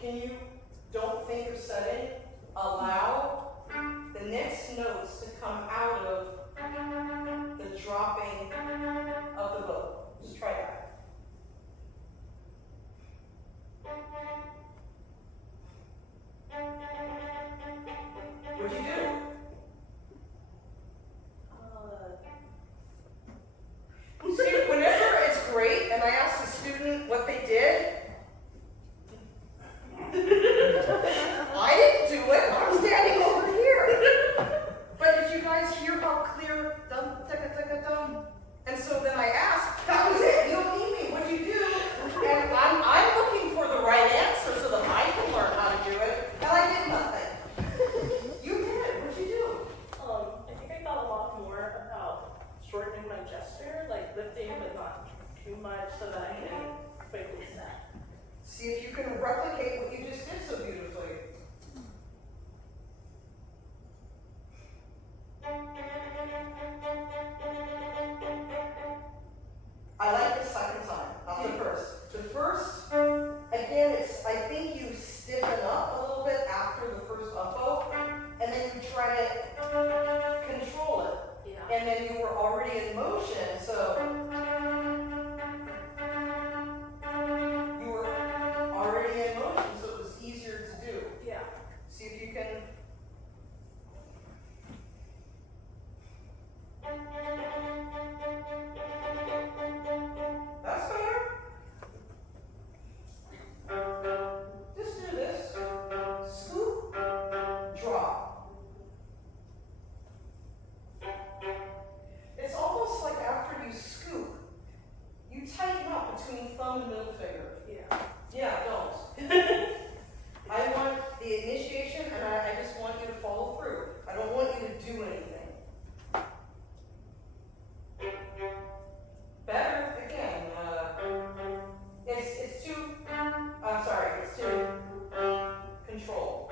can you, don't think of setting, allow the next notes to come out of the dropping of the bow. Just try that. What'd you do? See, whenever it's great and I ask the student what they did, I didn't do it, I'm standing over here. But did you guys hear how clear dum, ticka, ticka, dum? And so then I asked, that was it, you don't need me, what'd you do? And I'm looking for the right answer so that I can learn how to do it, and I did nothing. You did, what'd you do? I think I thought a lot more about shortening my gesture, like lifting but not too much so that I can quickly set. See if you can replicate what you just did so beautifully. I like the second time, not the first. The first, again, I think you stiffen up a little bit after the first up-bow, and then you try to control it. Yeah. And then you were already in motion, so you were already in motion, so it was easier to do. Yeah. See if you can. That's better. Just do this. Scoop, drop. It's almost like after you scoop, you tighten up between thumb and middle finger. Yeah. Yeah, don't. I want the initiation, and I just want you to follow through. I don't want you to do anything. Better, again, it's too, it's too control.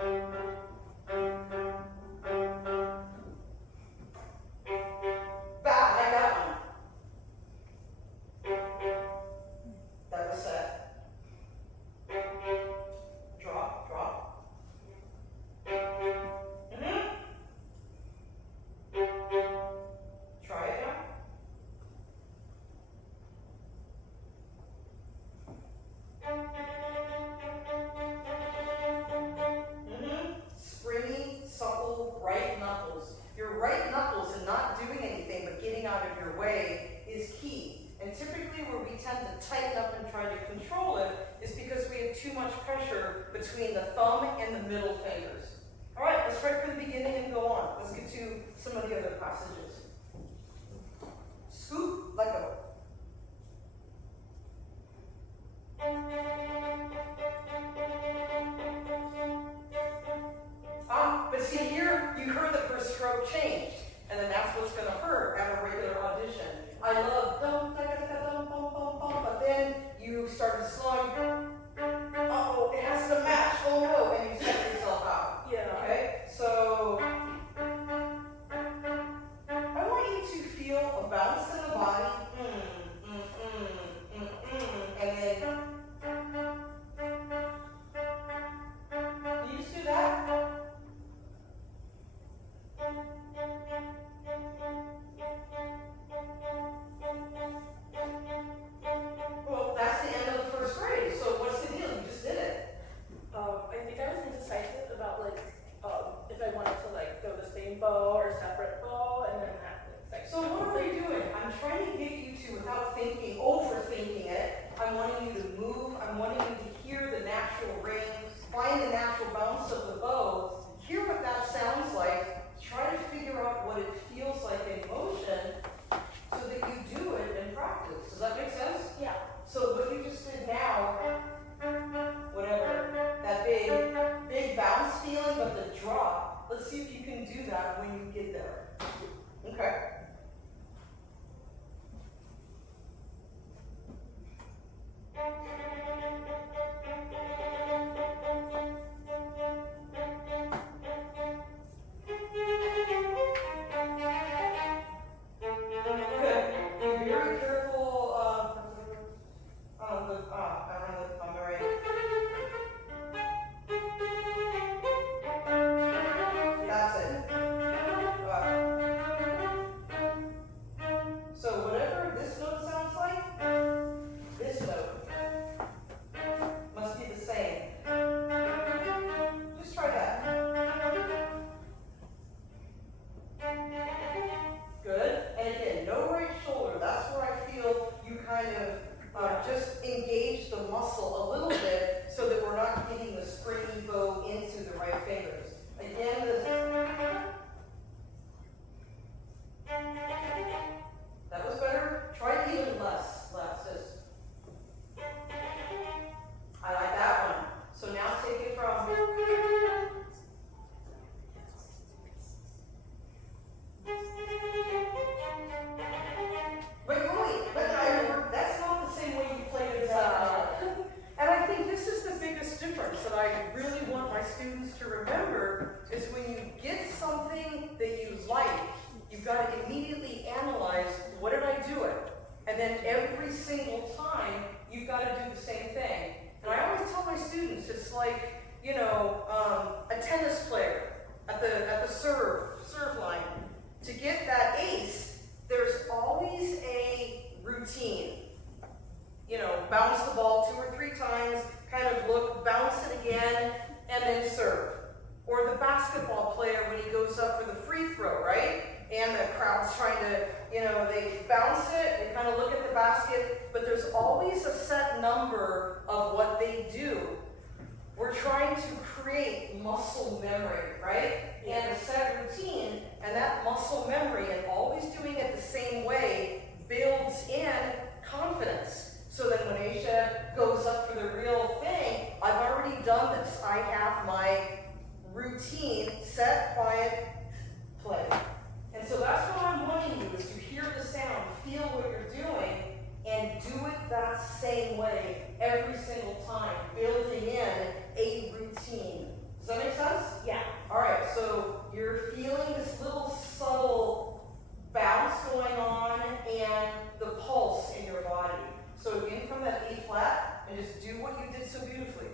Bad, I got one. That was set. Drop, drop. Try it now. Springy, supple, right knuckles. Your right knuckles and not doing anything but getting out of your way is key. And typically where we tend to tighten up and try to control it is because we have too much pressure between the thumb and the middle fingers. All right, let's try from the beginning and go on. Let's get to some of the other passages. Scoop, let go. But see here, you heard the first stroke changed, and then that's what's going to hurt at a regular audition. I love dum, da, da, da, dum, bum, bum, bum, but then you started slowing. Uh-oh, it has to match. Oh no, and you set yourself out. Yeah. Okay, so I trying to, you know, they bounce it, they kind of look at the basket, but there's always a set number of what they do. We're trying to create muscle memory, right? And a set routine, and that muscle memory and always doing it the same way builds in confidence. So that when Aisha goes up for the real thing, I've already done this. I have my routine, set, quiet, play. And so that's what I'm wanting you, is to hear the sound, feel what you're doing, and do it that same way every single time, building in a routine. Does that make sense? Yeah. All right, so you're feeling this little subtle bounce going on and the pulse in your body. So again, from that E flat, and just do what you did so beautifully.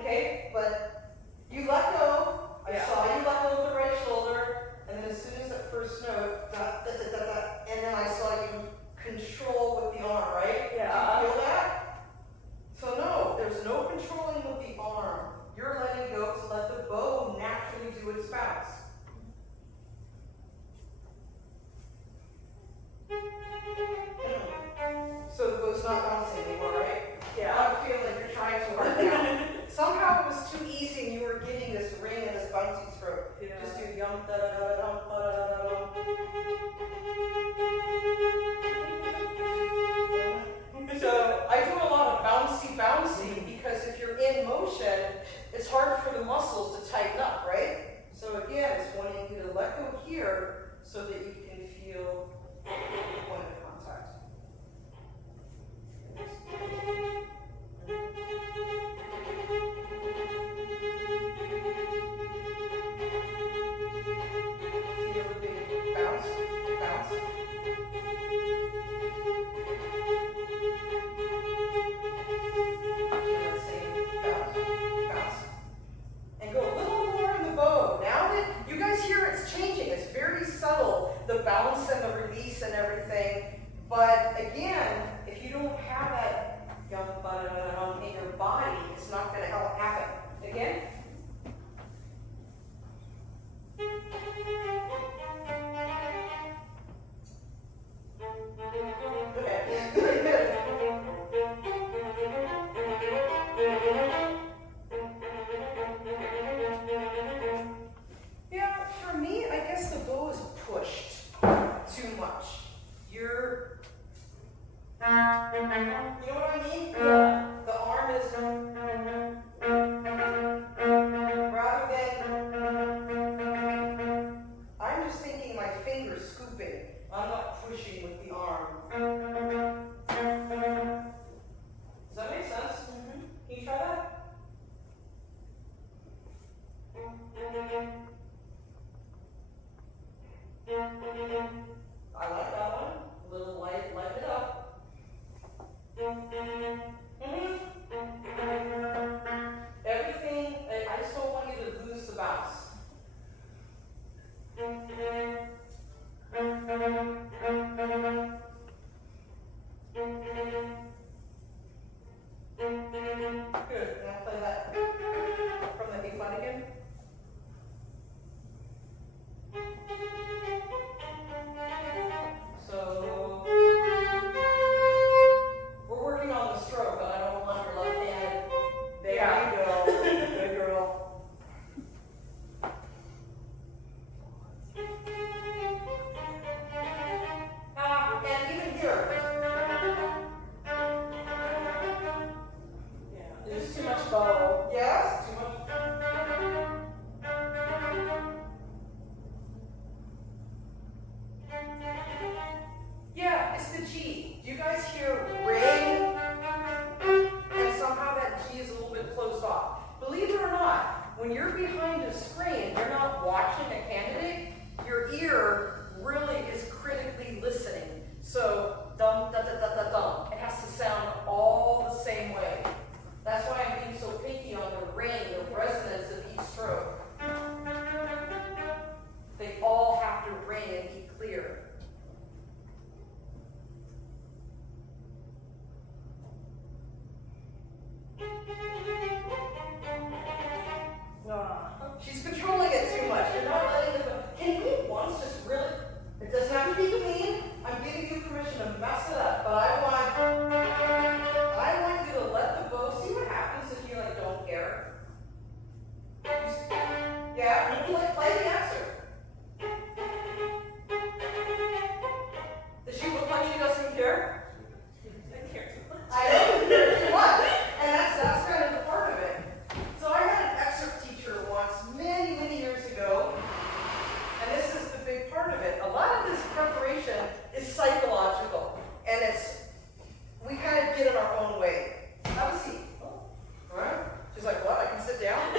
Okay, but you let go. I saw you let go of the right shoulder, and then as soon as that first note, da, da, da, da, da, and then I saw you control with the arm, right? Yeah. Do you feel that? So no, there's no controlling with the arm. You're letting go to let the bow naturally do its bounce. So the bow's not bouncing anymore, right? Yeah. I don't feel like you're trying too hard now. Somehow it was too easy and you were getting this ring and this bouncy stroke. Yeah. Just do yum da da da dum da da da dum. So I do a lot of bouncy because if you're in motion, it's hard for the muscles to tighten up, right? So again, it's wanting you to let go here so that you can feel the point of contact.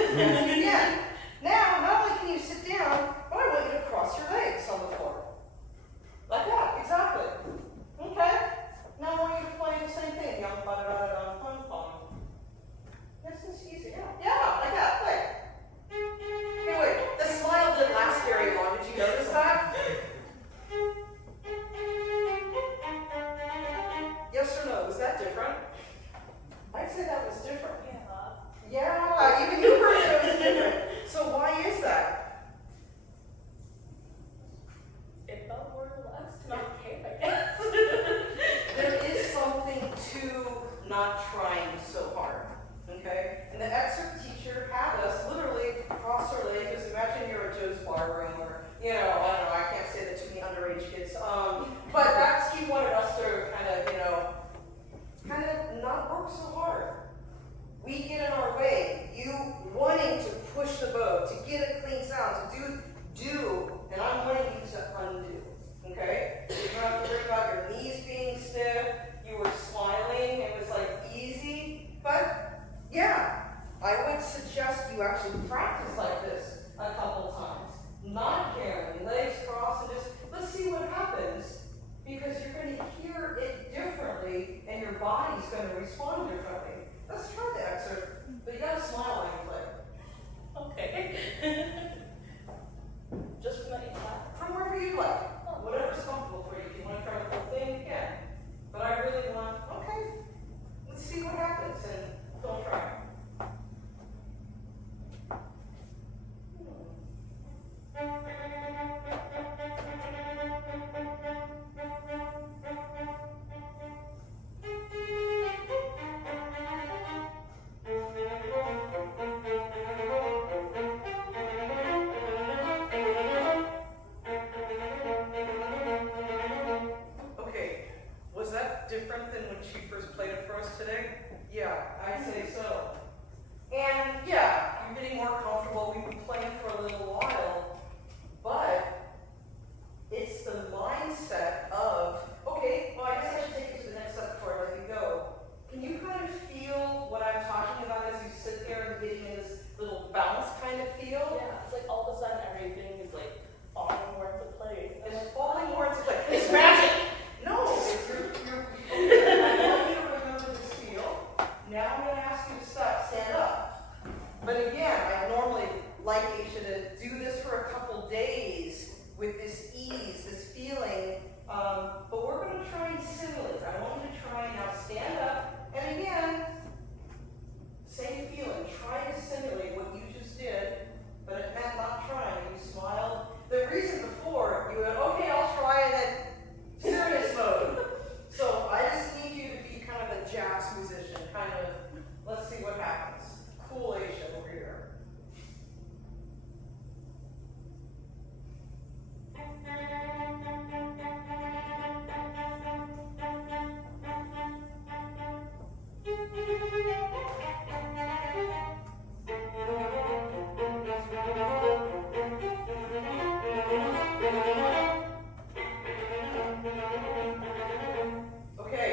And again. Now, not only can you sit down, but I want you to cross your legs on the floor. Like that, exactly. Okay? Now I want you to play the same thing. Yum, ba, da, da, da, pom, pom. This is easy. Yeah, like that. Play. Hey, wait. The smile didn't last very long. Did you notice that? Yes or no? Was that different? I'd say that was different. Yeah, even you heard it was different. So why is that? It felt more relaxed, not okay, I guess. There is something to not trying so hard, okay? And the excerpt teacher had us literally cross our legs. Just imagine you're at Joe's bar room, or, you know, I don't know, I can't say that to any underage kids. But that's, he wanted us to kind of, you know, kind of not work so hard. We get in our way. You wanting to push the bow, to get a clean sound, to do, and I'm wanting you to undo, okay? You don't have to worry about your knees being stiff. You were smiling. It was like easy. But yeah, I would suggest you actually practice like this a couple times. Not carrying, legs crossed, and just, let's see what happens. Because you're going to hear it differently, and your body's going to respond differently. Let's try the excerpt, but you gotta smile when you play. Okay. Just from the inside? From wherever you like. Whatever's comfortable for you. If you want to try the whole thing, you can. But I really want, okay, let's see what happens, and don't try. Different than when she first played it for us today? Yeah, I'd say so. And yeah, you're getting more comfortable. We've been playing for a little while, but it's the mindset of, okay, well, I guess I should take it to the next step before I let you go. Can you kind of feel what I'm talking about as you sit there and getting in this little bounce kind of feel? Yeah, it's like all of a sudden everything is like falling more into place. It's falling more into place. It's magic! No, it's I want you to remember this feel. Now I'm going to ask you to stand up. But again, I normally like Aisha to do this for a couple days with this ease, this feeling. But we're going to try and simulate. I want you to try and now stand up. And again, same feeling. Try to simulate what you just did, but it meant not trying. You smiled. The reason before, you went, okay, I'll try, and then serious mode. So I just need you to be kind of a jazz musician, kind of, let's see what happens. Cool Asia over here. Okay,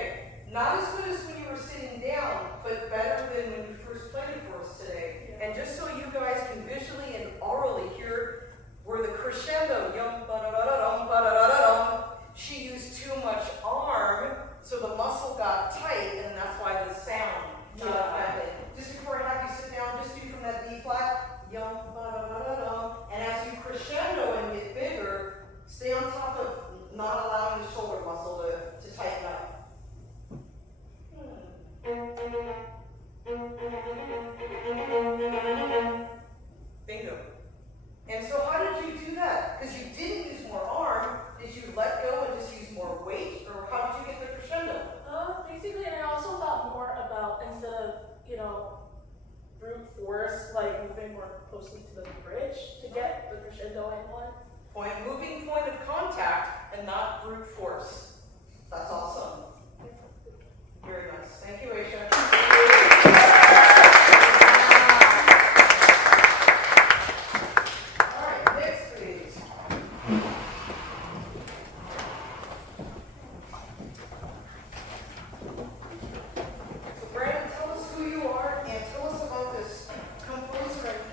not as good as when you were sitting down, but better than when you first played it for us today. And just so you guys can visually and orally hear where the crescendo, yum ba da da da dum ba da da da dum, she used too much arm, so the muscle got tight, and that's why the sound not affected. Just before I have you sit down, just do from that B flat, yum ba da da da dum, and as you crescendo and get bigger, stay on top of not allowing the shoulder muscle to tighten up. Bingo. And so how did you do that? Because you didn't use more arm. Did you let go and just use more weight? Or how did you get the crescendo? Basically, and I also thought more about, instead of, brute force, like moving more closely to the bridge to get the crescendo in one. Moving point of contact and not brute force. That's awesome. Very nice. Thank you, Aisha. All right, next, please. So, Brandon, tell us who you are and tell us about this composer and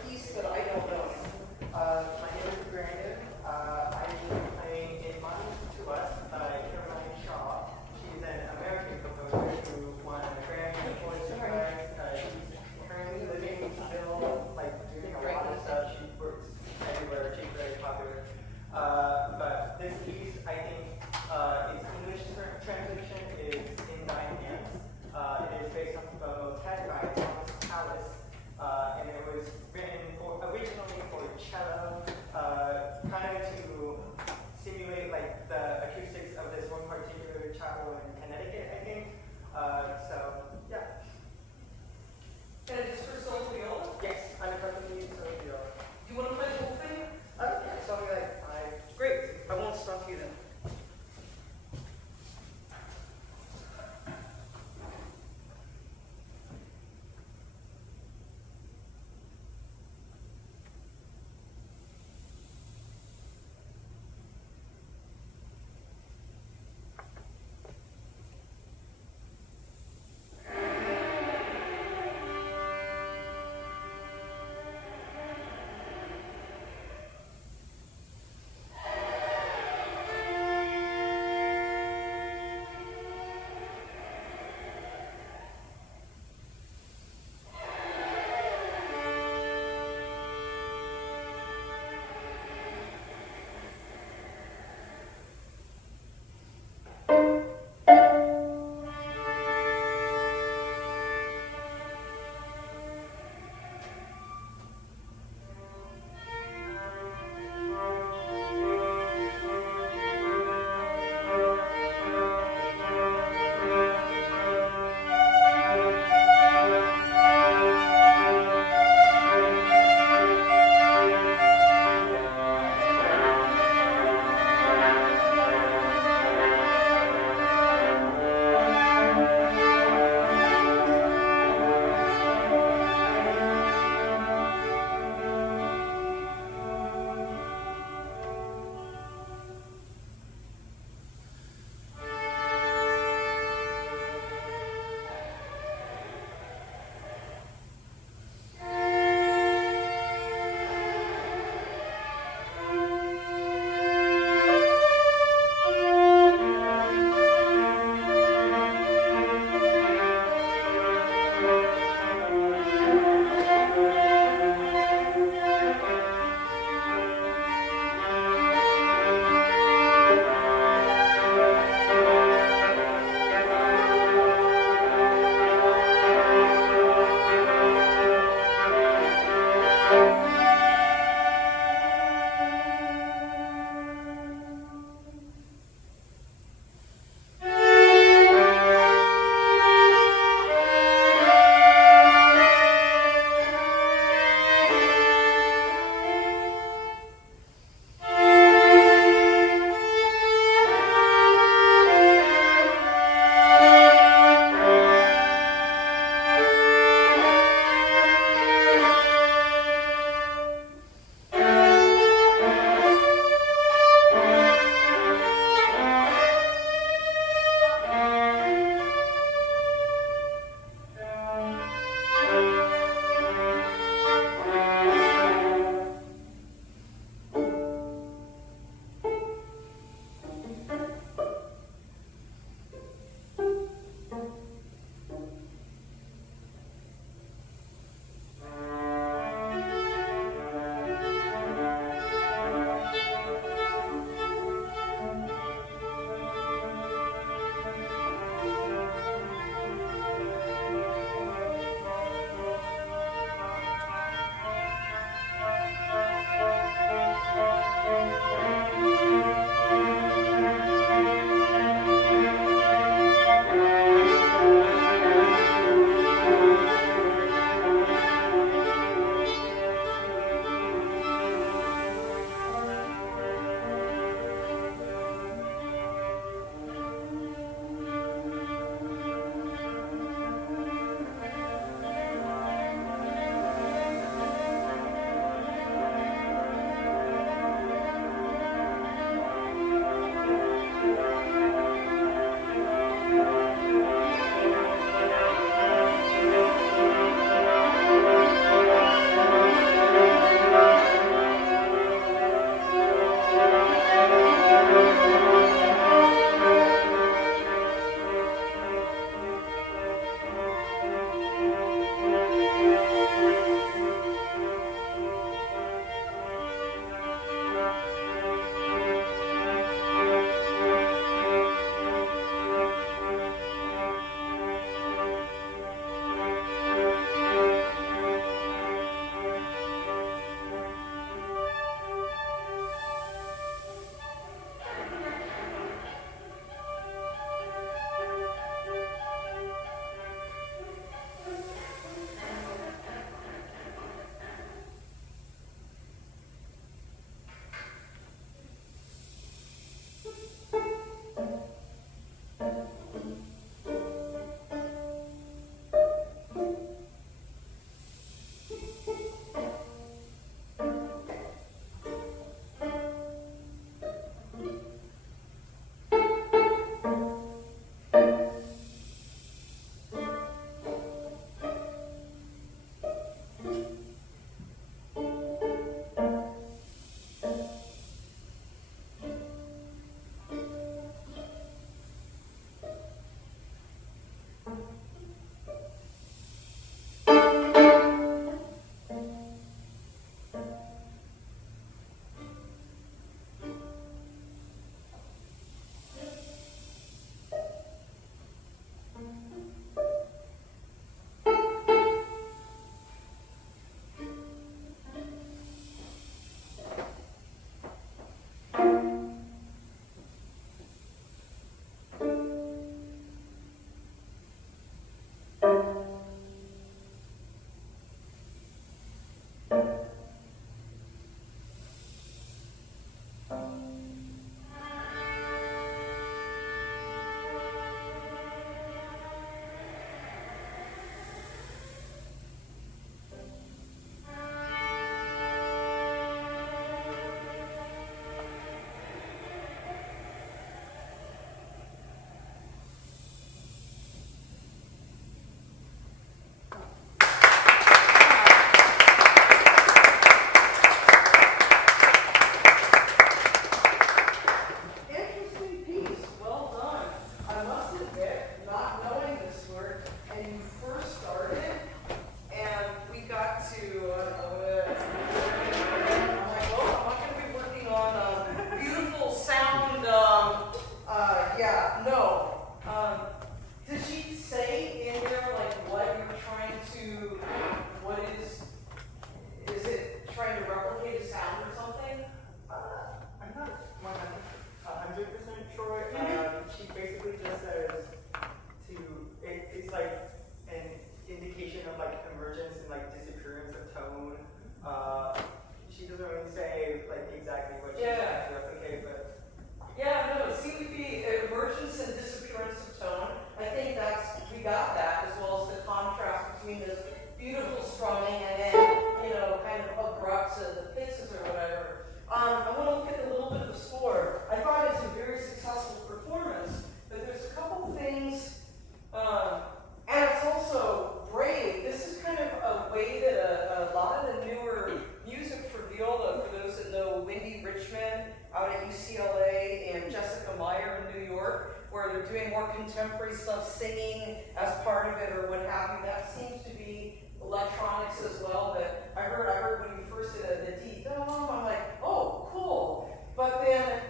Contemporary stuff, singing as part of it or what have you. That seems to be electronics as well, but I heard when you first did the D, I'm like, oh, cool. But then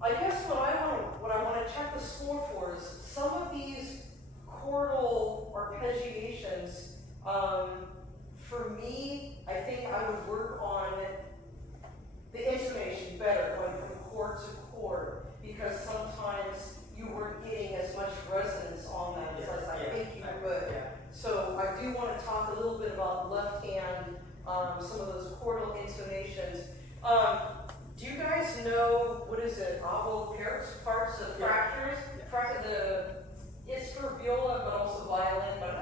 I guess what I want to check the score for is some of these chordal arpeggiations. For me, I think I would work on the intonation better, going from chord to chord, because sometimes you weren't getting as much resonance on that as I think you would. Yeah. So I do want to talk a little bit about the left hand, some of those chordal intonations. Do you guys know, what is it, avo parts of fractures? It's for viola, but also violin. But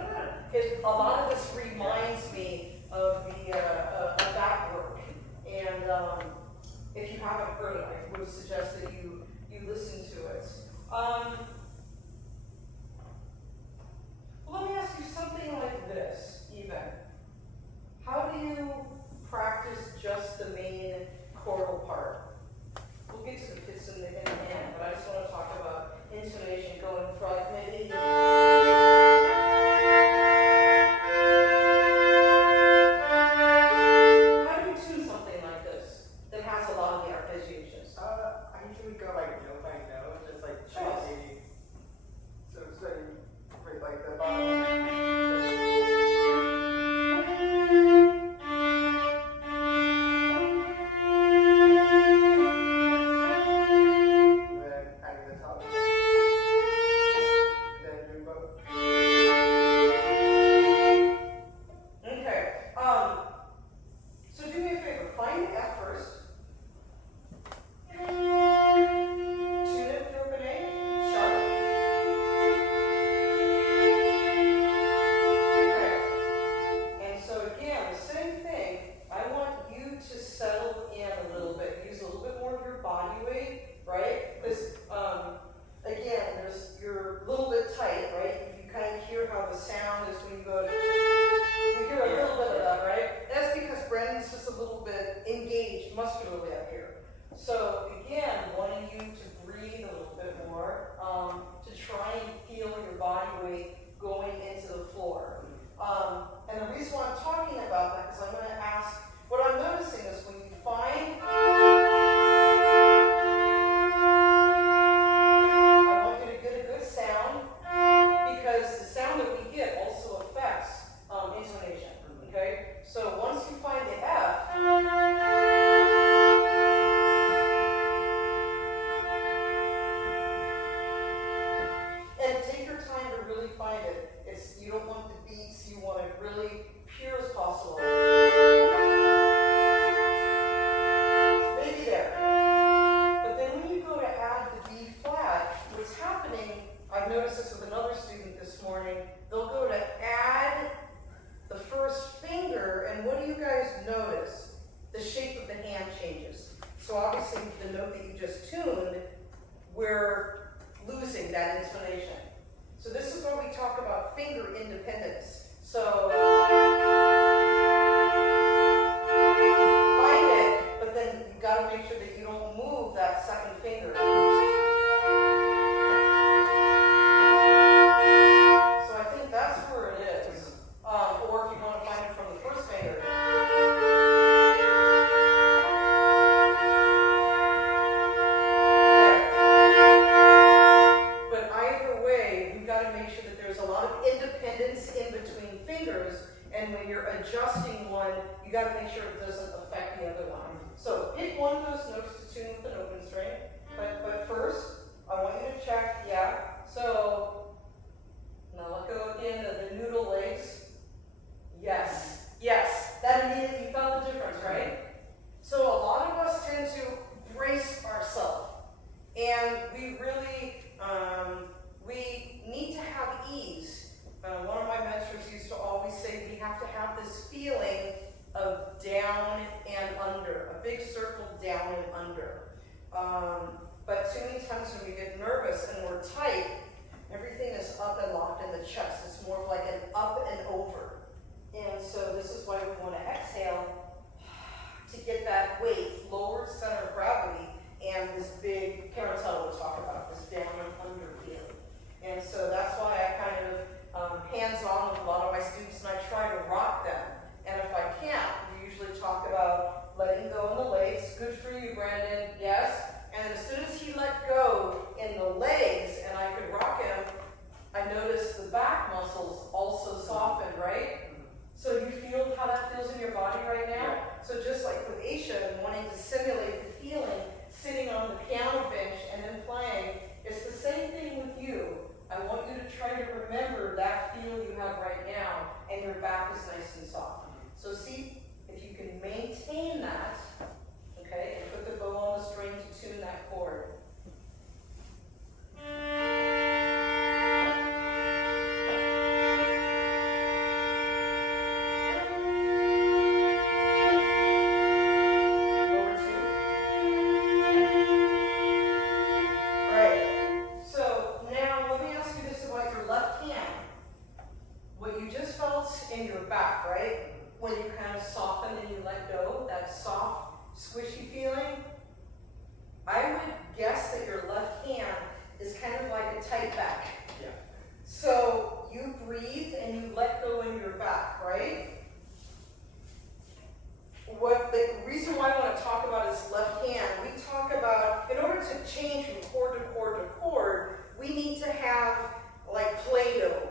a lot of this reminds me of of that work. And if you haven't heard it, I would suggest that you listen to it. Well, let me ask you something like this, even. How do you practice just the main chordal part? We'll get to the pits in the end, but I just want to talk about intonation going from maybe. How do you tune something like this that has a lot of the arpeggiations? I usually go like note by note, just like maybe. So it's like the bottom. You don't want the beats, you want it really pure as possible. guys notice, the shape of the hand changes. So obviously the note that you just tuned, we're losing that intonation. So this is where we talk about finger independence. So find it, but then you gotta make sure that you don't move that second finger. So I think that's where it is. Or if you want to find it from the first finger. But either way, you've got to make sure that there's a lot of independence in between fingers, and when you're adjusting one, you got to make sure it doesn't affect the other one. So pick one of those notes to tune with an open string, but first, I want you to check, yeah, so now let go again of the noodle legs. Yes, yes, that immediately, you felt the difference, right? So a lot of us tend to brace ourselves, and we really, we need to have ease. One of my mentors used to always say we have to have this feeling of down and under, a big circle down and under. But too many times when we get nervous and we're tight, everything is up and locked in the chest. It's more of like an up and over. And so this is why we want to exhale to get that weight, lower center of gravity, and this big carousel we'll talk about, this down and under feeling. And so that's why I kind of hands-on with a lot of my students, and I try to rock them. And if I can't, we usually talk about letting go in the legs. Good for you, Brandon. Yes. And as soon as he let go in the legs and I could rock him, I noticed the back muscles also softened, right? So you feel how that feels in your body right now? So just like with Aisha and wanting to simulate the feeling, sitting on the piano bench and then playing, it's the same thing with you. I want you to try to remember that feel you have right now, and your back is nice and soft. So see if you can maintain that, okay, and put the bow on the string to tune that chord. Lower two. All right, so now let me ask you this about your left hand. What you just felt in your back, right? When you kind of soften and you let go, that soft, squishy feeling, I would guess that your left hand is kind of like a tight back. Yeah. So you breathe and you let go in your back, right? What the reason why I want to talk about is left hand. We talk about, in order to change from chord to chord to chord, we need to have like Play-Doh,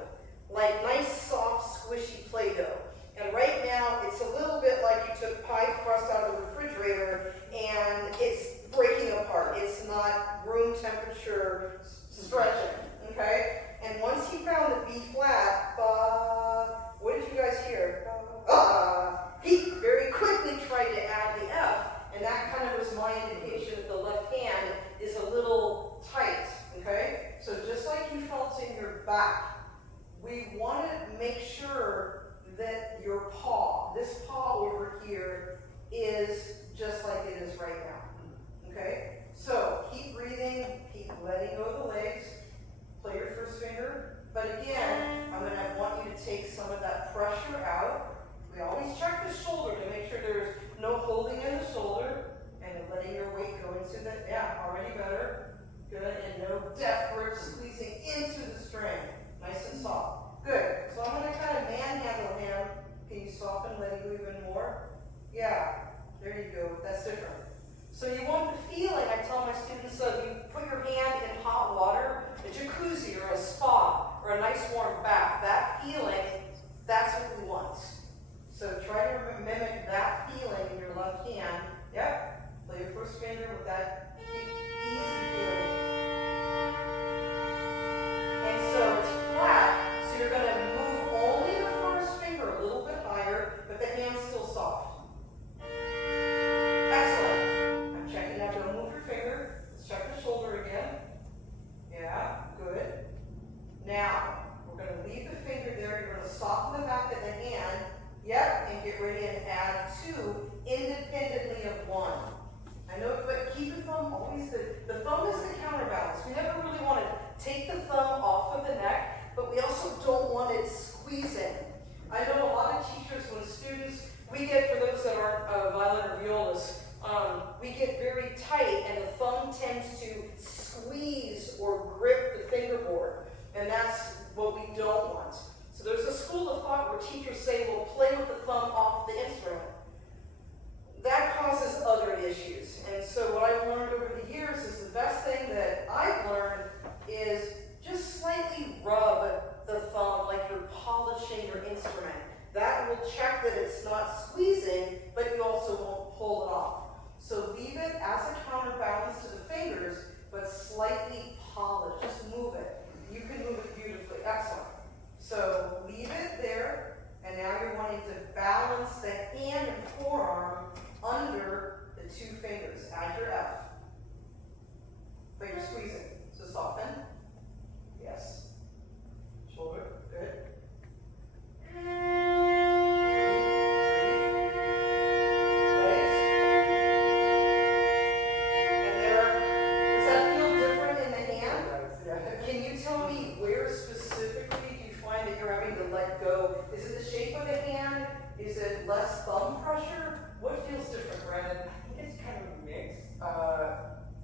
like nice, soft, squishy Play-Doh. And right now, it's a little bit like you took pie crust out of the refrigerator and it's breaking apart. It's not room temperature stretching, okay? And once he found the B flat, what did you guys hear? He very quickly tried to add the F, and that kind of was my indication that the left hand is a little tight, okay? So just like you felt in your back, we want to make sure that your paw, this paw over here, is just like it is right now, okay? So keep breathing, keep letting go of the legs, play your first finger, but again, I'm going to want you to take some of that pressure out. We always check the shoulder to make sure there's no holding in the shoulder, and letting your weight go into the, already better, good, and no depth grip squeezing into the string, nice and soft. Good. So I'm going to kind of manhandle him. Can you soften, let go even more? Yeah. There you go. That's different. So you want the feeling, I tell my students, of you put your hand in hot water, a jacuzzi or a spa or a nice warm bath. That feeling, that's what we want. So try to mimic that feeling in your left hand. Yep. Play your first finger with that easy feeling. And so it's flat, so you're going to move only the first finger a little bit higher, but the hand's still soft. aren't violin or violas, we get very tight and the thumb tends to squeeze or grip the fingerboard. And that's what we don't want. So there's a school of thought where teachers say, well, play with the thumb off the instrument. That causes other issues. And so what I've learned over the years is the best thing that I've learned is just slightly rub the thumb like you're polishing your instrument. That will check that it's not squeezing, but you also won't pull it off. So leave it as a counterbalance to the fingers, but slightly polish. Just move it. You can move it beautifully. Excellent. So leave it there, and now you're wanting to balance the hand and forearm under the two fingers. Add your F. But you're squeezing. So soften. Yes. Shoulder. Good. Less thumb pressure? What feels different, Brandon? I think it's kind of mixed.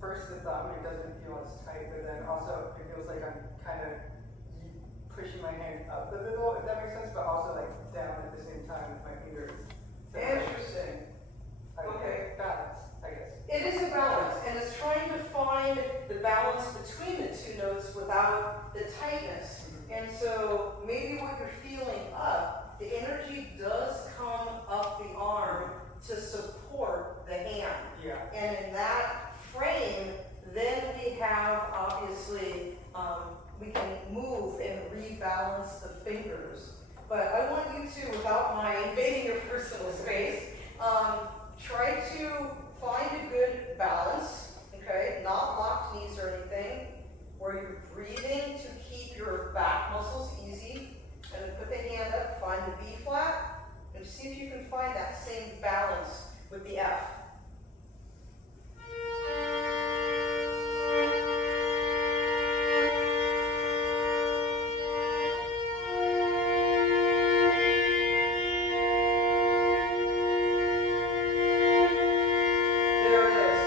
First the thumb, it doesn't feel as tight, but then also it feels like I'm kind of pushing my hand up a little, if that makes sense, but also like down at the same time with my fingers. So interesting. Okay. Balance, I guess. It is a balance, and it's trying to find the balance between the two notes without the tightness. And so maybe what you're feeling up, the energy does come up the arm to support the hand. Yeah. And in that frame, then we have, obviously, we can move and rebalance the fingers. But I want you to, without my invading your personal space, try to find a good balance, okay? Not locked knees or anything, where you're breathing to keep your back muscles easy. And then put the hand up, find the B flat, and see if you can find that same balance with the F. There it is.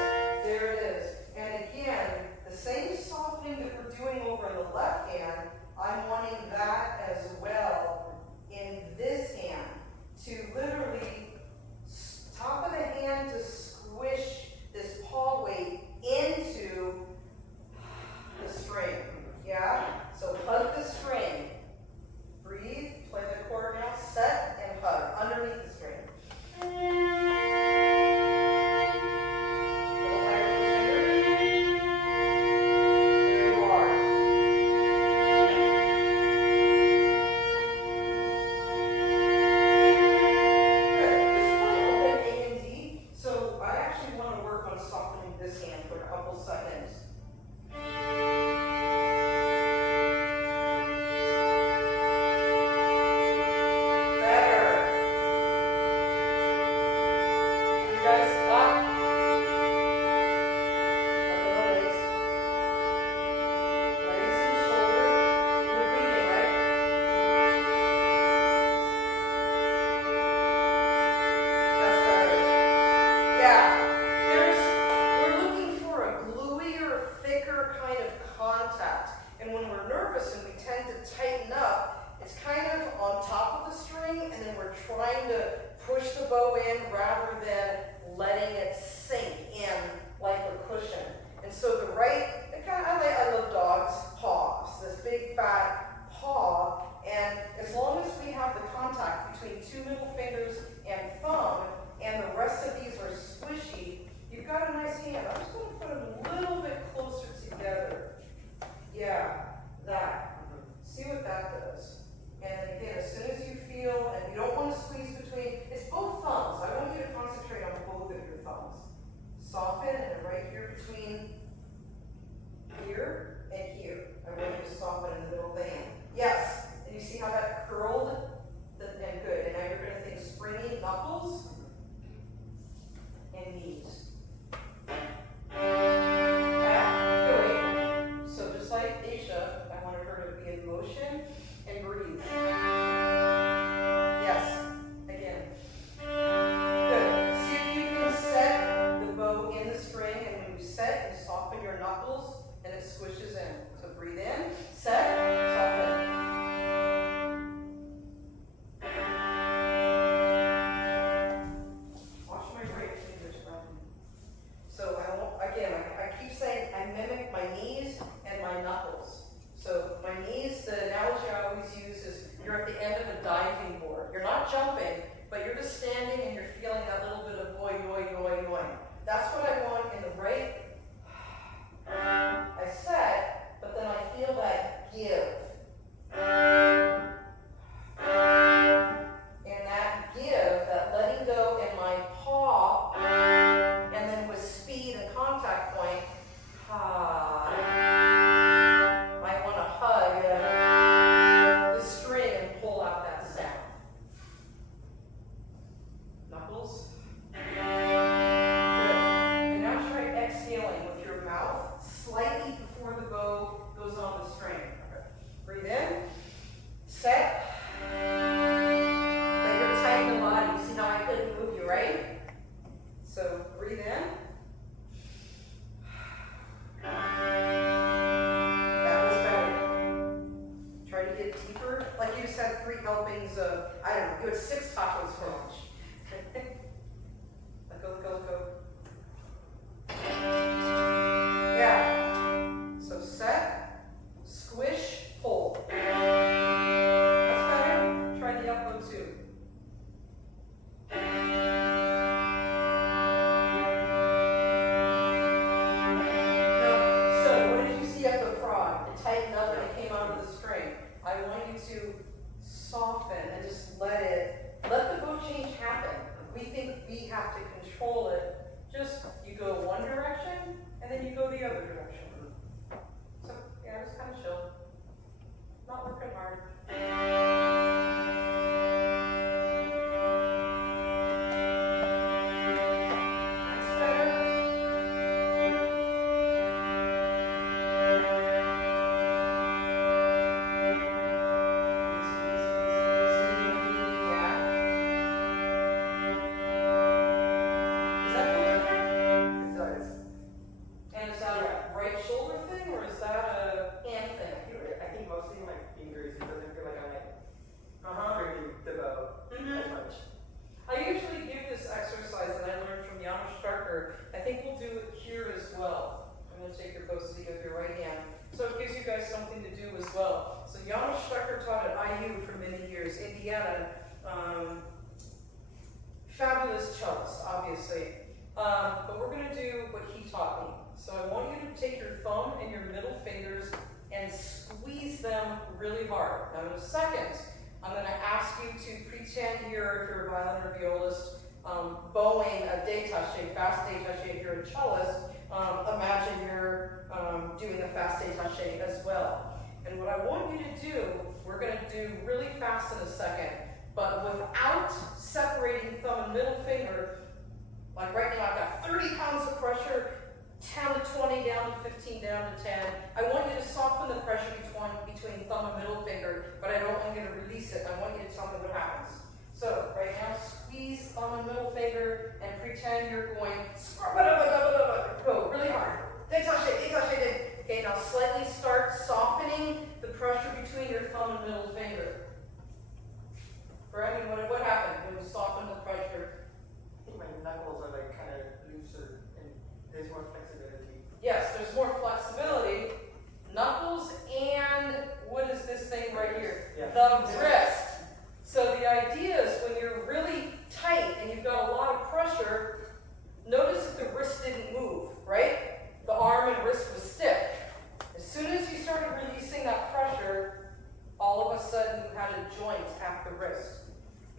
There it is. And again, the same softening that we're doing over in the left hand, I'm wanting that as well in this hand to literally top of the hand to squish this paw weight into the string. Yeah? So hug the string. Breathe, play the chord now, set and hug underneath the string. Little higher with the finger. There you are. This hand for a couple seconds. Better. You guys up. Up on the legs. Legs and shoulder. You're breathing, right? That's better. Yeah. We're looking for a gluier, thicker kind of contact. And when we're nervous and we tend to tighten up, it's kind of on top of the string, and then we're trying to push the bow in rather than letting it sink in like a cushion. And so the right, I love dogs, paws, this big fat paw, and as long as we have the contact between two middle fingers and thumb, and the rest of these are squishy, you've got a nice hand. I'm just going to put them a little bit closer together. Yeah, that. See what that does. And again, as soon as you feel, and you don't want to squeeze between, it's both thumbs. I want you to concentrate on both of your thumbs. Soften, and right here between here and here. I want you to soften in the middle of the hand. Yes. And you see how that curled? And good. And now you're going to think springy knuckles and knees. So just like Aisha, I wanted her to be in motion and breathe. Yes. Again. Good. obviously. But we're gonna do what he taught me. So I want you to take your thumb and your middle fingers and squeeze them really hard. Now in a second, I'm gonna ask you to pretend you're, if you're a violin or violist, bowing a détaché, fast détaché. If you're a cellist, imagine you're doing a fast détaché as well. And what I want you to do, we're going to do really fast in a second, but without separating thumb and middle finger. Like right now, I've got 30 pounds of pressure, down to 20, down to 15, down to 10. I want you to soften the pressure between thumb and middle finger, but I don't want you to release it. I want you to tell me what happens. So right now, squeeze thumb and middle finger and pretend you're going, go really hard. Détaché, détaché. Okay, now slightly start softening the pressure between your thumb and middle finger. Brandon, what happened when you soften the pressure? I think my knuckles are like kind of looser and there's more flexibility. Yes, there's more flexibility. Knuckles and what is this thing right here? Yeah. The wrist. So the idea is when you're really tight and you've got a lot of pressure, notice that the wrist didn't move, right? The arm and wrist was stiff. As soon as you started releasing that pressure, all of a sudden you had a joint at the wrist.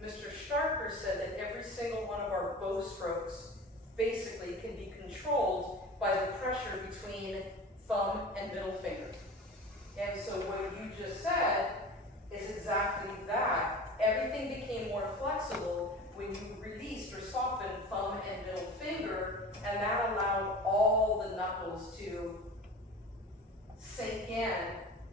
Mr. Starker said that every single one of our bow strokes basically can be controlled by the pressure between thumb and middle finger. And so what you just said is exactly that. Everything became more flexible when you released or softened thumb and middle finger, and that allowed all the knuckles to sink in,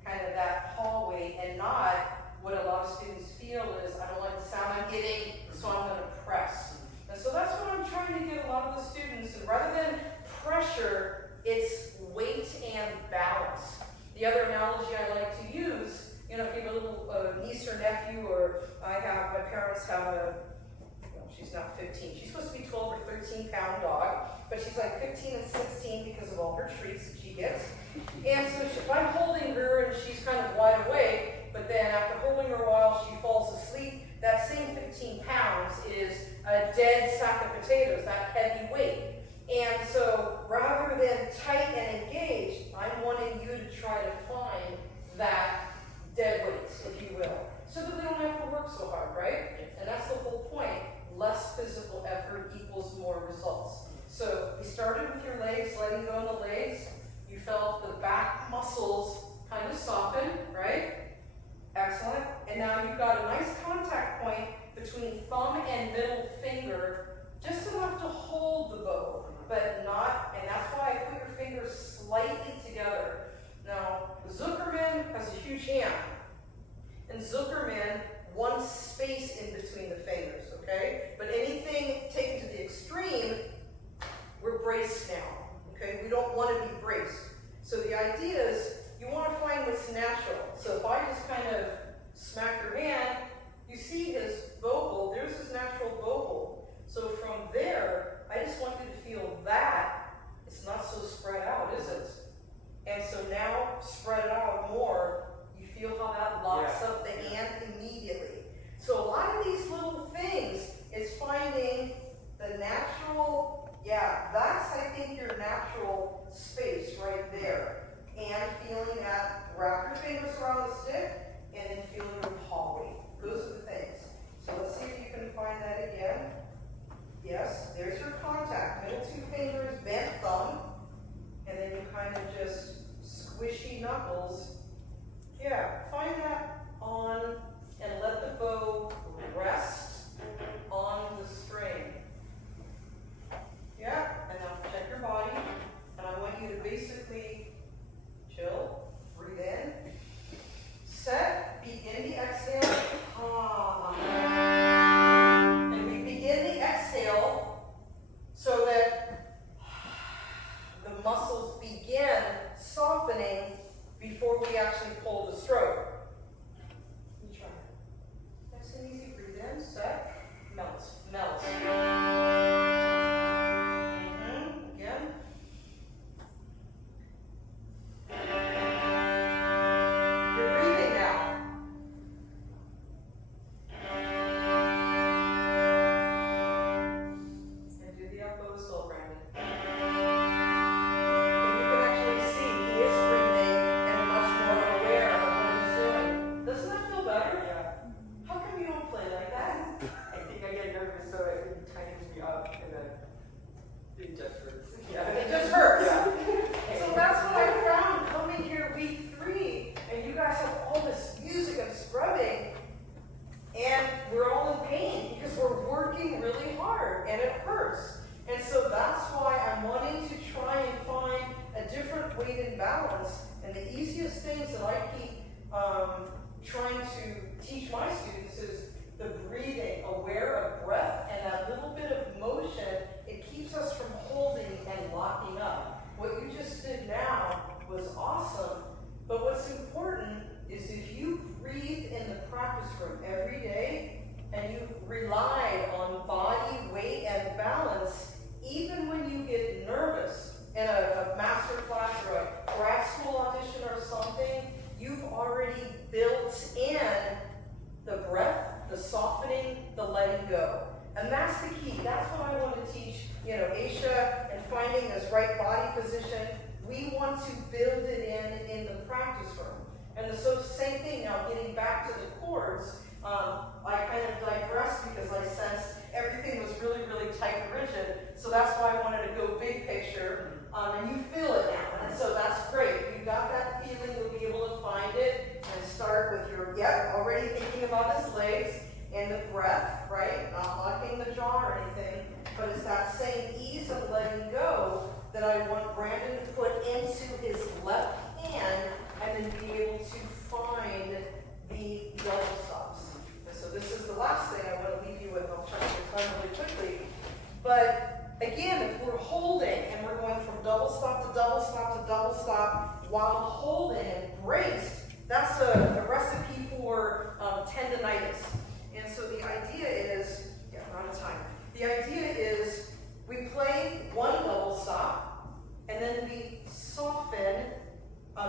kind of that hallway, and not what a lot of students feel is, I don't like the sound I'm getting, so I'm going to press. And so that's what I'm trying to get a lot of the students, and rather than pressure, it's weight and balance. The other analogy I like to use, you know, if you have a little niece or nephew, or my parents have she's not 15. She's supposed to be 12 or 13 pound dog, but she's like 15 and 16 because of all her treats that she gets. And so if I'm holding her and she's kind of wide awake, but then after holding her a while, she falls asleep, that same 15 pounds is a dead sack of potatoes, that heavy weight. And so rather than tight and engaged, I'm wanting you to try to find that dead weight, if you will, so that we don't have to work so hard, right? And that's the whole point. Less physical effort equals more results. So we started with your legs, letting go of the legs. You felt the back muscles kind of soften, right? Excellent. And now you've got a nice contact point between thumb and middle finger, just enough to hold the bow, but not, and that's why I put your fingers slightly together. Now, Zuckerman has a huge hand. And Zuckerman, one space in between the fingers, okay? But anything taken to the extreme, we're braced now, okay? We don't want to be braced. So the idea is you want to find what's natural. So if I just kind of smack your hand, you see his bow hold, there's his natural bow hold. So from there, I just want you to feel that. It's not so spread out, is it? And so now, spread it out more, you feel how that locks up the hand immediately. So a lot of these little things is finding the natural, that's I think your natural space right there. And feeling that, wrap your fingers around the stick, and then feel your hallway. Those are the things. So let's see if you can find that again. Yes, there's your contact. Middle two fingers, bent thumb. And then you kind of just squishy knuckles. Yeah, find that on and let the bow rest on the string. Yeah, and now check your body. And I want you to basically chill, breathe in, set, begin the exhale. And we begin the exhale so that the muscles begin softening before Aisha, and finding this right body position. We want to build it in the practice room. And so same thing now, getting back to the chords, I kind of digressed because I sensed everything was really, really tight and rigid. So that's why I wanted to go big picture. And you feel it now. And so that's great. You got that feeling, you'll be able to find it and start with your, already thinking about his legs and the breath, right? Not locking the jaw or anything, but it's that same ease of letting go that I want Brandon to put into his left hand and then be able to find the double stops. And so this is the last thing I want to leave you with. I'll check your time really quickly. But again, if we're holding and we're going from double stop to double stop to double stop while holding and braced, that's a recipe for tendonitis. And so the idea is, we're out of time. The idea is we play one double stop and then we soften.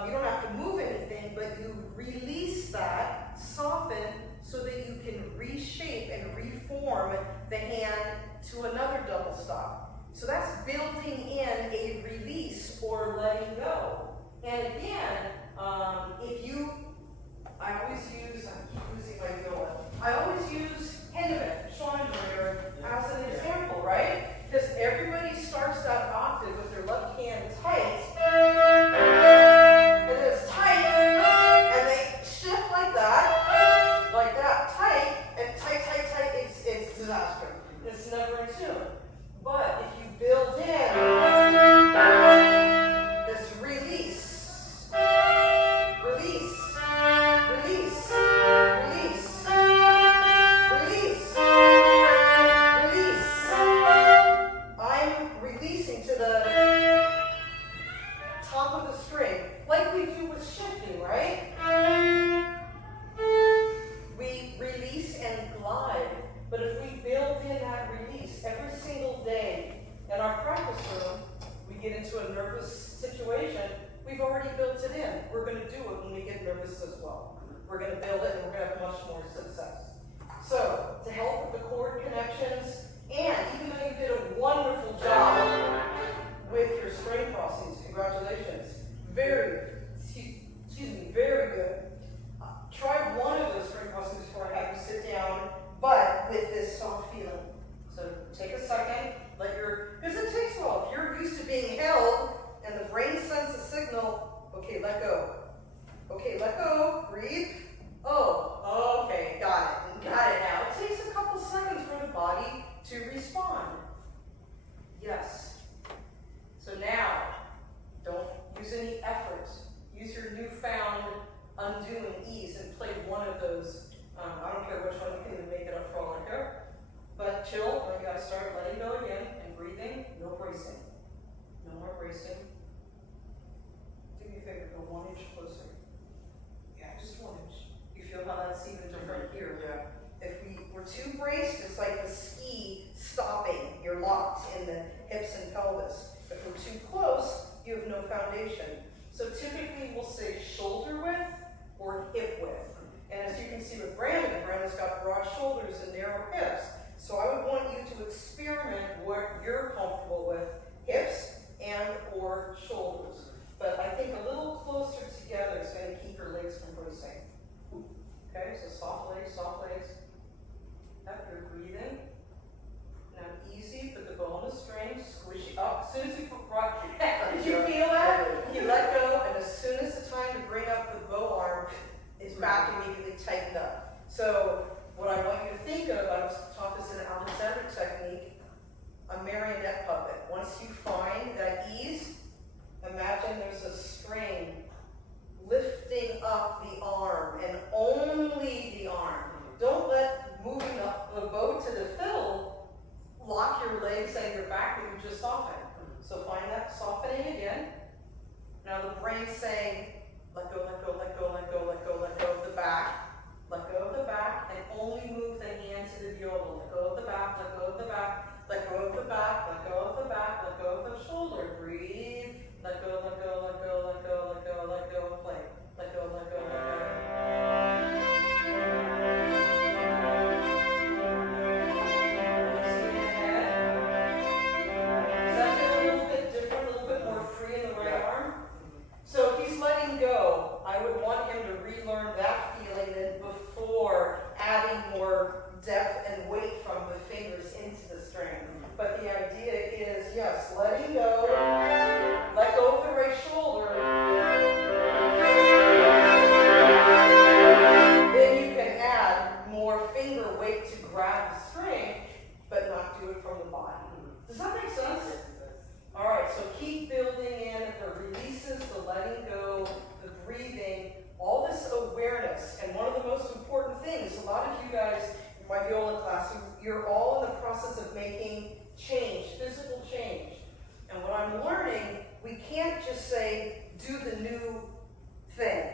You don't have to move anything, but you release that, soften, so that you can reshape and reform the hand to another double stop. So that's building in a release or letting go. And again, I always use, I keep losing my viola, I always use Henneman, Schoenberger, as an example, right? Because everybody starts that octave with their left hand tight, and it's tight, and they shift like that, tight, and tight, it's disaster. It's never in tune. But if you build in this release, release, release, release, release, release, I'm releasing to the top of the string, like we do with shifting, right? We release and glide, but if we build in that release every single day in our practice room, we get into a nervous situation, we've already built it in. We're going to do it when we get nervous as well. We're going to build it and we're going to have much more success. So, to help with the chord connections, and even though you did a wonderful job with your string crossings, congratulations. Very good. Try one of those string crossings before I have you sit down, but with this soft feeling. So take a second, because it takes a while. If you're used to being held and the brain sends a signal, okay, let go. Okay, let go, breathe. Oh, okay, got it now. It takes a couple seconds for the body to respond. Yes. So now, don't use any effort. Use your newfound undoing ease and play one of those. I don't care which one, you can even make it up for all I care. But chill, when you guys start letting go again and breathing, no bracing. No more bracing. Do me a favor, go 1 inch closer. Yeah, just 1 inch. You feel how that's even different here? Yeah. If we're too braced, it's like the ski stopping. You're locked in the hips and pelvis. If we're too close, you have no foundation. So typically we'll say shoulder width or hip width. And as you can see with Brandon's got broad shoulders and narrow hips. So I would want you to experiment what you're comfortable with, hips and or shoulders. But I think a little closer together is going to keep your legs from bracing. Okay, so soft legs, Yep, you're breathing. Now easy, put the bow on the string, squish it up. As soon as you put did you feel that? You let go, and as soon as the time to bring up the bow arm is back immediately tightened up. So what I want you to think of, I was taught this in an Alexander technique, a marionette puppet. Once you find that ease, imagine there's a string lifting up the arm, and only the arm. Don't let moving up the bow to the fiddle lock your legs and your back that you just softened. So find that softening again. Now the brain's saying, let go, let go, let go, let go, let go, let go of the back. Let go of the back and only move the hand to the viola. Let go of the back, let go of the back, let go of the back, let go of the back, let go of the shoulder. Breathe. Let go, let go, let go, let go, let go, let go, play. Let go, let go, let go. Releasing the head. yes, letting go. Let go of the right shoulder. Then you can add more finger weight to grab the string, but not do it from the body. Does that make sense? All right, so keep building in the releases, the letting go, the breathing, all this awareness. And one of the most important things, a lot of you guys in my viola class, you're all in the process of making change, physical change. And what I'm learning, we can't just say, do the new thing.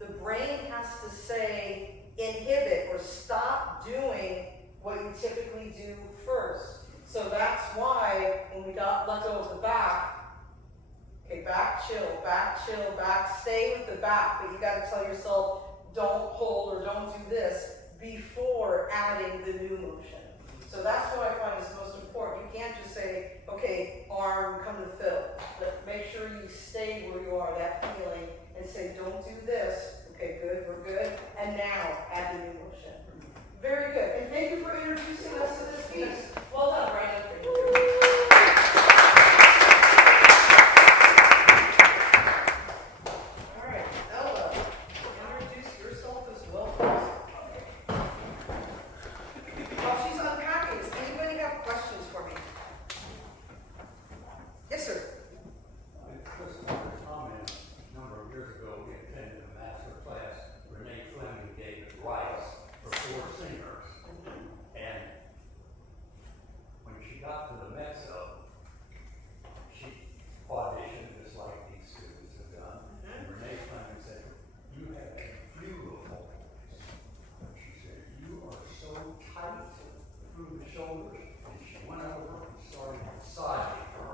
The brain has to say, inhibit or stop doing what you typically do first. So that's why when we let go of the back, okay, back, chill, back, stay with the back, but you got to tell yourself, don't hold or don't do this before adding the new motion. So that's what I find is most important. You can't just say, okay, arm, come to the fill. But make sure you stay where you are, that feeling, and say, don't do this. Okay, good, we're good. And now, add the new motion. Very good. And thank you for introducing us to this piece. Well done, Brandon. Thank you. All right, Ella, introduce yourself as well, please. While she's unpacking, does anybody have questions for me? Yes, sir. I just wanted to comment, a number of years ago, we attended a Masterclass Renee Fleming gave at Rice for 4 singers. And when she got to the mezzo, she auditioned just like these students have done. And Renee Fleming said, you have a beautiful voice. And she said, you are so tight through the shoulders. And she went over and started massaging her.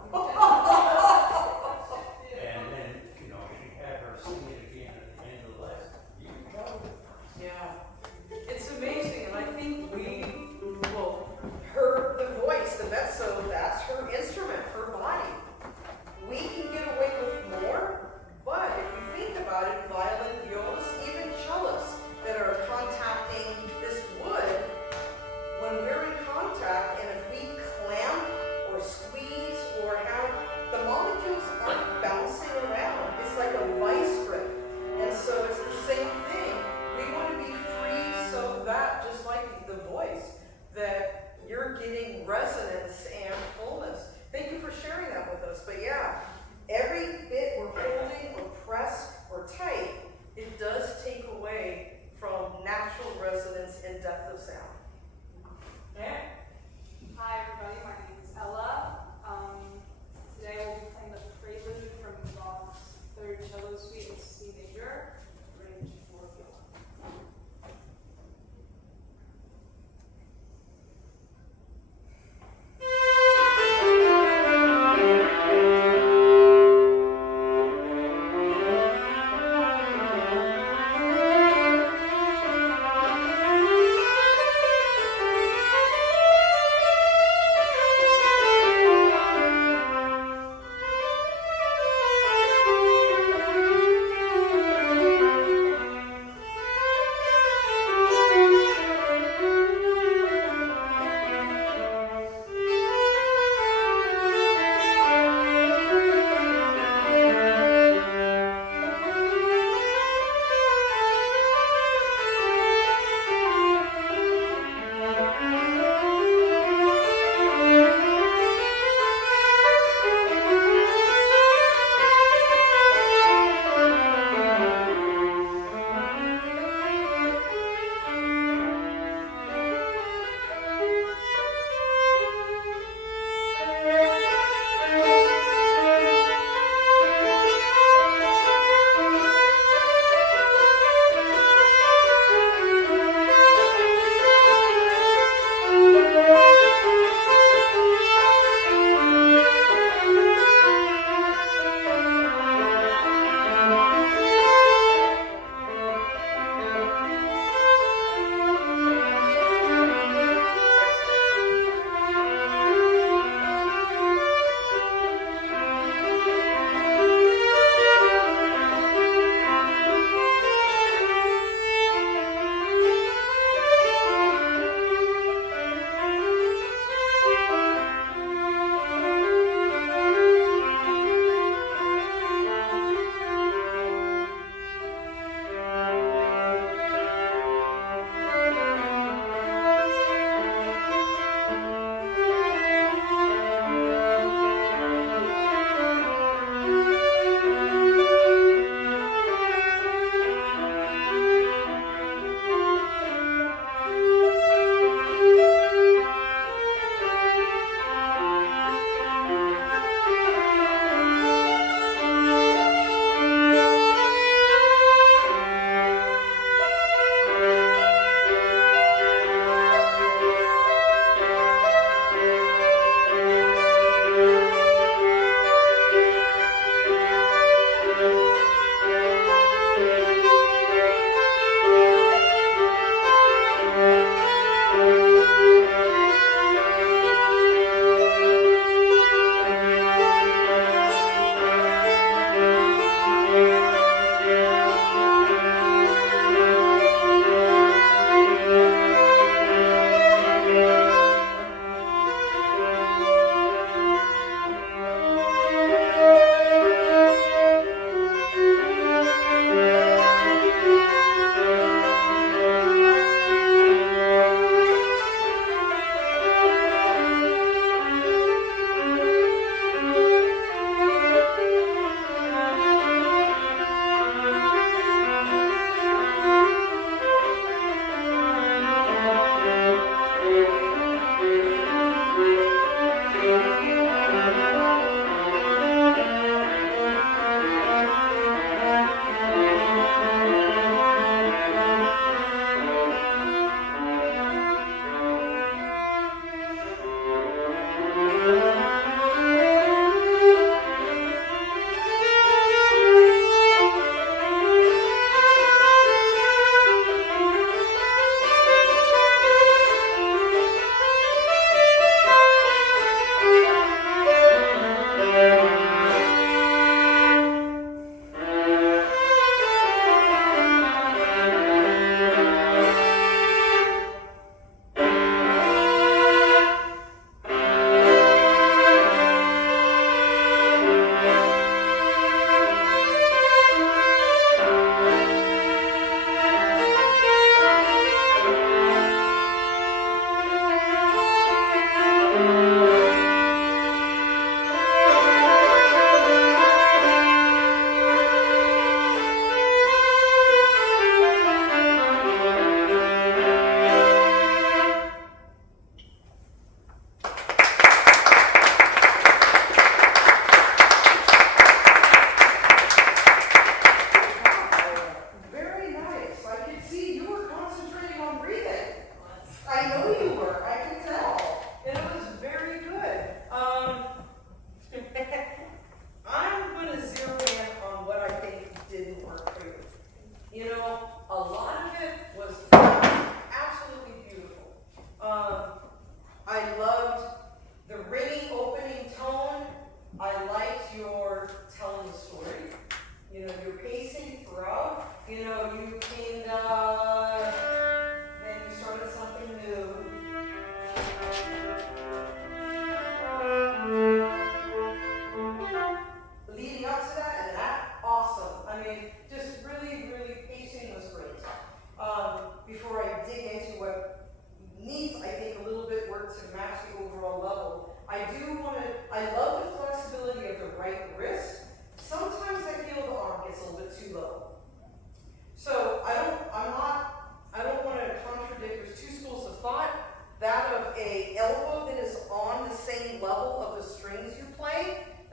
And then, you know, she had her sing it again at the end of the lesson. You know. Yeah. It's amazing, and I think the voice, the mezzo, that's her instrument, her body. We can get away with more, but if you think about it, violin, violas, even cellists that are contacting this wood, when we're in contact, and if we clamp or squeeze or have, the molecules aren't bouncing around. It's like a vice grip. And so it's the same thing. We want to be free so that, just like the voice, that you're getting resonance and fullness. Thank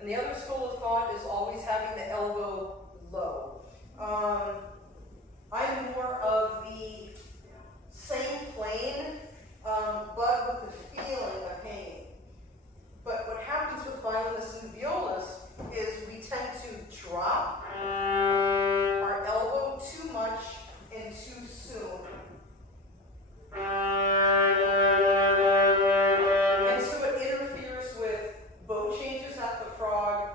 And the other school of thought is always having the elbow low. I'm more of the same plane, but with the feeling of hanging. But what happens with violinists and violas is we tend to drop our elbow too much and too soon. And so it interferes with bow changes at the frog,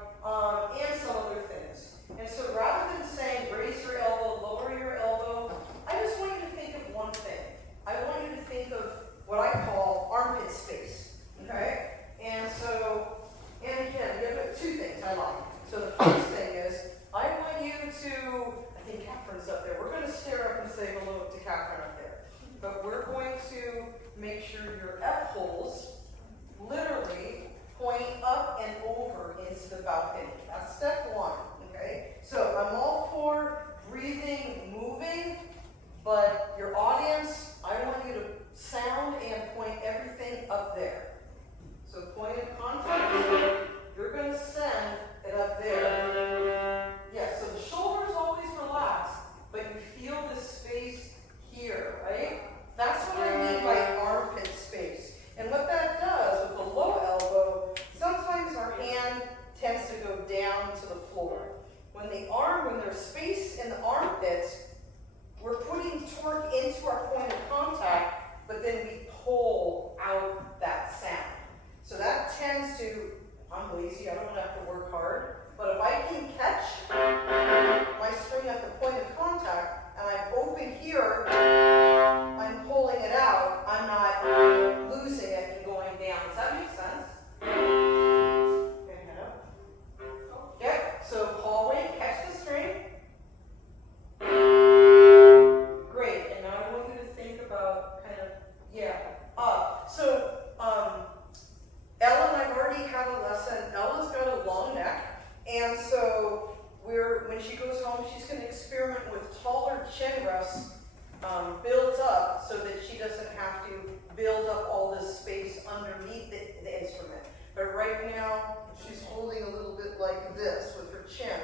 and some other things. And so rather than saying raise your elbow, lower your elbow, I just want you to think of one thing. I want you to think of what I call armpit space, okay? And so, and again, you have two things I like. So the first thing is, I want you to, I think Catherine's up there. We're going to stare up and say hello to Catherine up there. But we're going to make sure your F holes literally point up and over into the balcony. That's step one, okay? So I'm all for breathing, moving, but your audience, I want you to sound and point everything up there. So point of contact, you're going to send it up there. Yeah, so the shoulders always relax, but you feel this space here, right? That's what I mean by armpit space. And what that does with the low elbow, sometimes our hand tends to go down to the floor. When there's space in the armpits, we're putting torque into our point of contact, but then we pull out that sound. So that tends to, I'm lazy, I don't want to have to work hard, but if I can catch my string at the point of contact, and I'm open here, I'm pulling it out, I'm not losing it and going down. Does that make sense? Okay, head up. Yep, so Paul Wayne, catch the string. Great, and now I want you to think about kind of, up. So, Ella and I've already had a lesson. Ella's got a long neck, and so when she goes home, she's going to experiment with taller chin rests built up so that she doesn't have to build up all this space underneath the instrument. But right now, she's holding a little bit like this with her chin,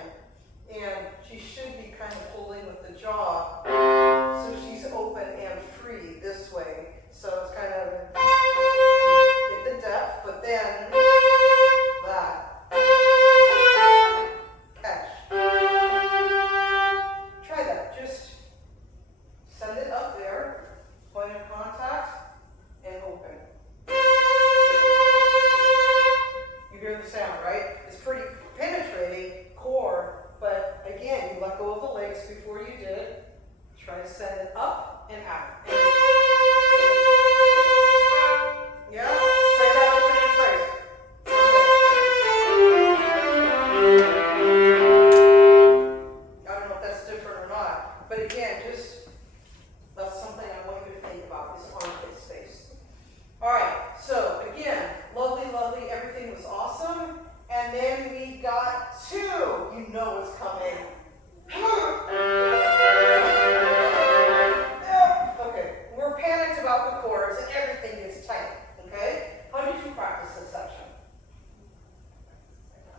and she should be kind of holding with the jaw, so she's open and free this way. So it's kind of get the depth, but then that. Catch. Try that. Just send it up there, point of contact, and open. You hear the sound, right? It's pretty penetrating core, but again, you let go of the legs before you did. Try to send it up and out. Yeah? Play that opening phrase. I don't know if that's different or not, but again, that's something I want you to think about, is armpit space. Alright, so again, lovely, lovely, everything was awesome, and then we got two, you know what's coming. Okay, we're panicked about the chords and everything gets tight, okay? How did you practice this section?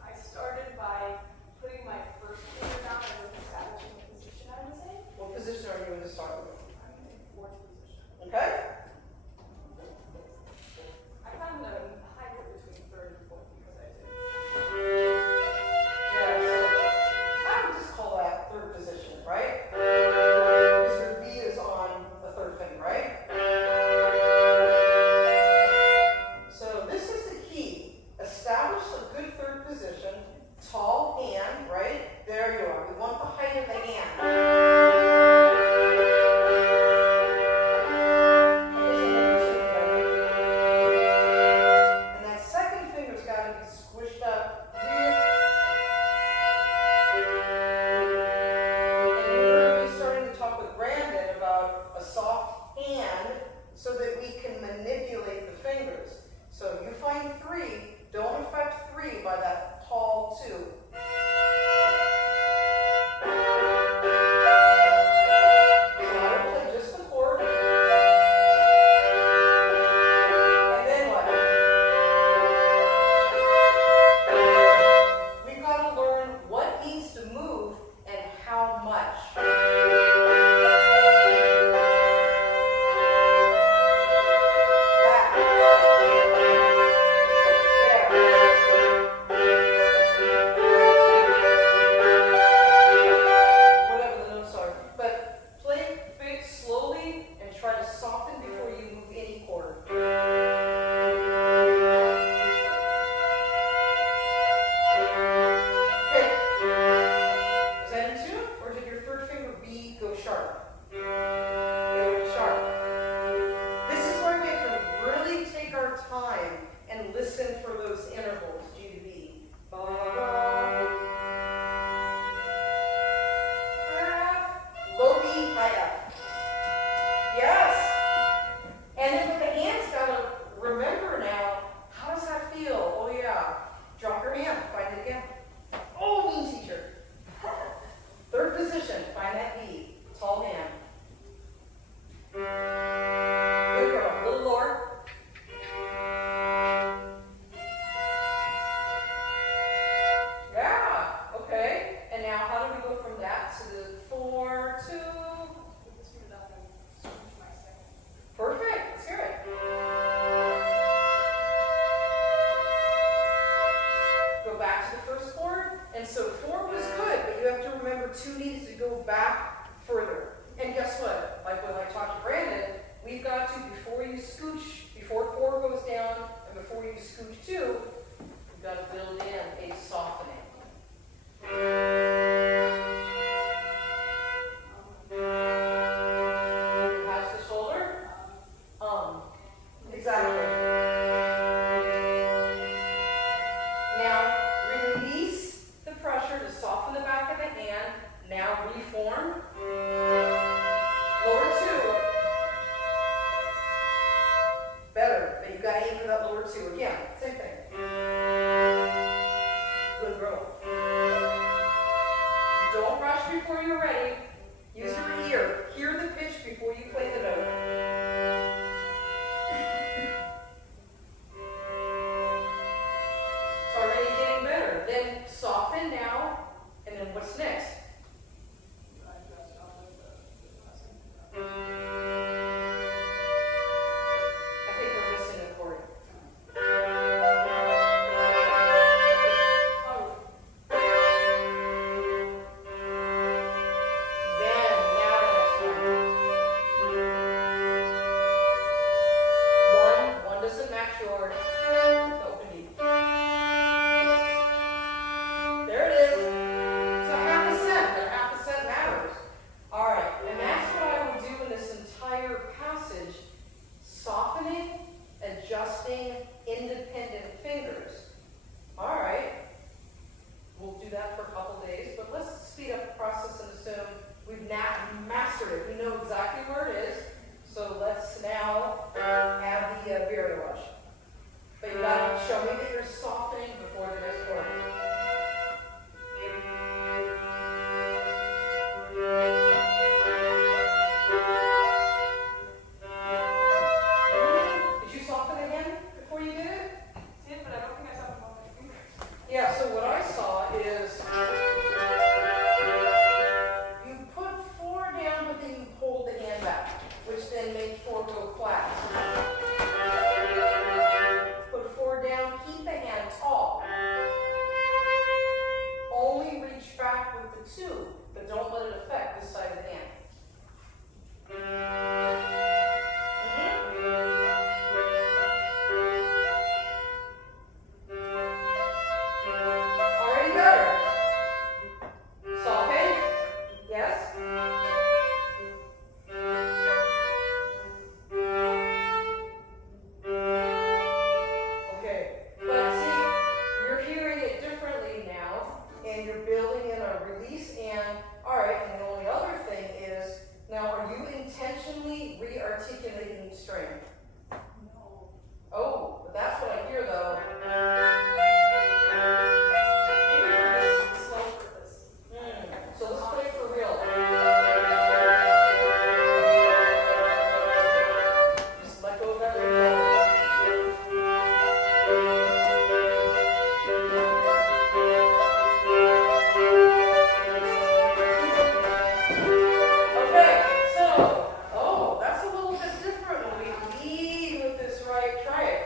I started by putting my first finger down and establishing the position I was in. What position are you in to start with? I'm in fourth position. Okay? I found a hybrid between third and fourth because I did. Yeah, so I would just And so 4 was good, but you have to remember 2 needs to go back further. And guess what? Like when I talked to Brandon, we've got to, before you scooch, before 4 goes down, and before you scooch 2, you've got to build in a softening. Has the shoulder? Exactly. Now, release the pressure to soften the back of the hand. Now reform. Lower 2. Better, but you've got to aim for that lower 2 again. Same thing. Good girl. Don't rush before you're ready. Use your ear. Hear the pitch before you play the note. It's already getting better. Then soften now, and then what's next? I think we're missing a chord. Then, now the next one. One doesn't match yours. The open beat. There it is. It's a half a cent, but half a cent matters. All right, and that's what I will do in this entire passage, softening, adjusting independent fingers. All right, we'll do that for a couple days, but let's speed up the process and assume we've now mastered it. We know exactly where it is, so let's now add the viola. But you gotta show me that you're softening before the next word. Did you soften again before you did it? Did, but I don't think I saw them on my fingers. Yeah, so what I saw is you put 4 down, but then you pulled the hand back, which then made 4 go flat. Put 4 down, keep the hand tall. Only reach back with the 2, but don't let it affect this side of the hand. Already better. Soften. Yes. Okay. But see, you're hearing it differently now, and you're building in a release and, all right, and the only other thing is, now are you intentionally re-articulating each string? No. Oh, but that's what I hear though. Maybe for this slow purpose. So let's play for real. Just let go of that ring. Okay, so, oh, that's a little bit different when we lead with this right. Try it.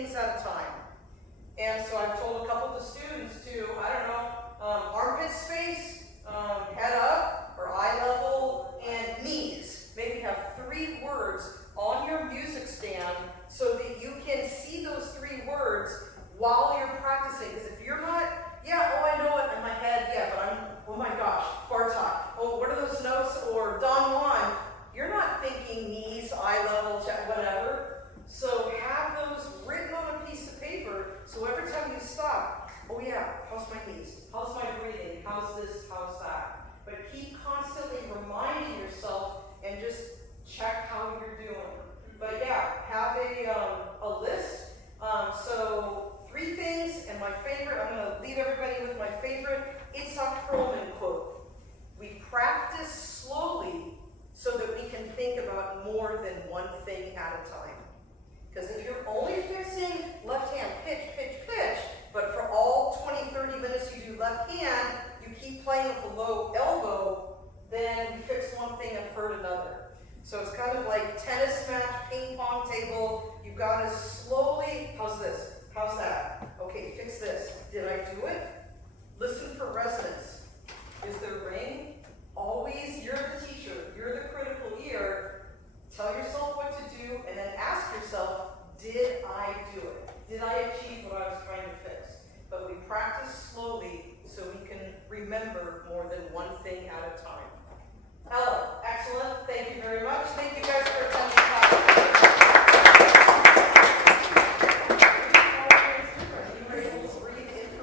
things at a time. And so I've told a couple of the students to, I don't know, armpit space, head up, or eye level, and knees. Maybe have 3 words on your music stand so that you can see those 3 words while you're practicing. Because if you're not, yeah, oh, I know it in my head, yeah, but I'm, oh my gosh, Bartok, oh, what are those notes? Or Don Juan, you're not thinking knees, eye level, check, whatever. So have those written on a piece of paper, so every time you stop, oh yeah, how's my knees? How's my breathing? How's this? How's that? But keep constantly reminding yourself and just check how you're doing. But yeah, have a list. So 3 things, and my favorite, I'm going to leave everybody with my favorite Itzhak Perlman quote. We practice slowly so that we can think about more than one thing at a time. Because if you're only fixing left hand, pitch, pitch, pitch, but for all 20, 30 minutes you do left hand, you keep playing with the low elbow, then you fix one thing and hurt another. So it's kind of like tennis match, ping pong table. You've got to slowly, how's this? How's that? Okay, fix this. Did I do it? Listen for resonance. Is there ring? Always, you're the teacher. You're the critical ear. Tell yourself what to do, and then ask yourself, did I do it? Did I achieve what I was trying to fix? But we practice slowly so we can remember more than one thing at a